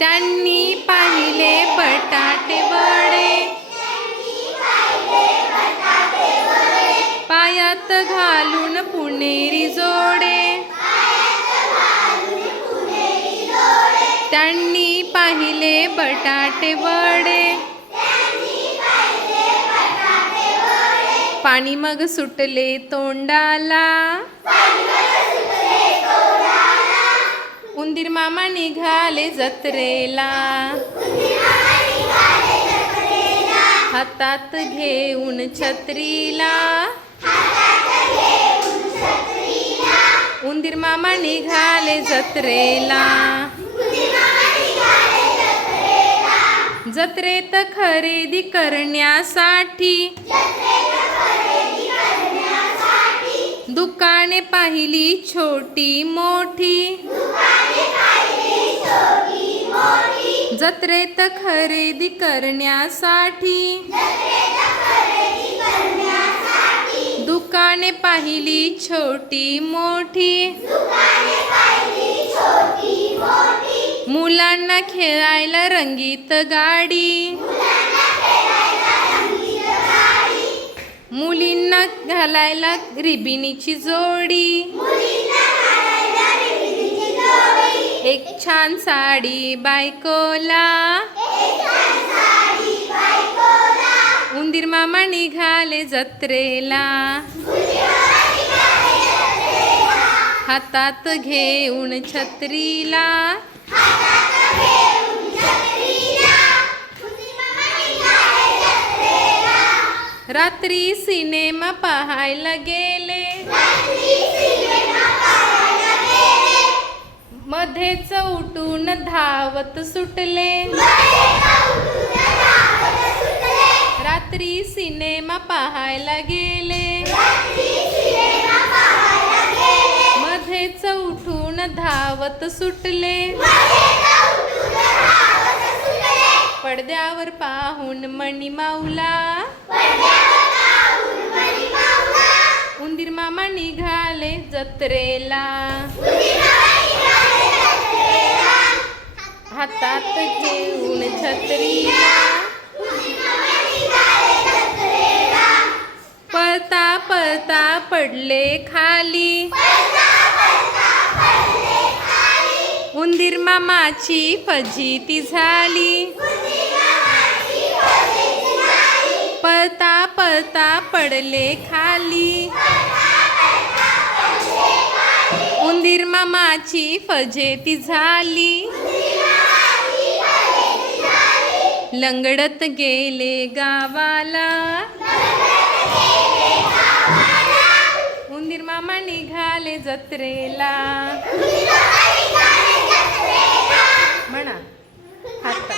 त्यांनी पाहिले बटाटे वडे. पायात घालून पुणेरी जोडे. त्यांनी पाहिले बटाटे वडे. पाणी मग सुटले तोंडाला. मामा निघाले जत्रेला. हातात घेऊन छत्रीला. उंदीर मामा निघाले जत्रेला. जत्रेत खरेदी करण्यासाठी दुकाने पाहिली छोटी मोठी. जत्रेत खरेदी करण्यासाठी दुकाने पाहिली छोटी मोठी. मुलांना खेळायला रंगीत गाडी. मुलींना घालायला रिबिनीची जोडी. छान साडी बायकोला. उंदीर मामा निघाले जत्रेला. हातात घेऊन छत्रीला. रात्री सिनेमा पाहायला गेला. मध्येच उठून धावत सुटले. रात्री सिनेमा पाहायला गेले. मध्येच उठून धावत सुटले. पडद्यावर पाहून मणी माऊला. उंदीर मामा निघाले जत्रेला. हातात घेऊन छत्रीला. पळता पळता पडले खाली. उंदीर मामाची फजिती झाली. पळता पळता पडले खाली. उंदीर मामाची फजेती झाली. लंगडत गेले गावाला. उंदीर मामा निघाले जत्रेला. म्हणा हात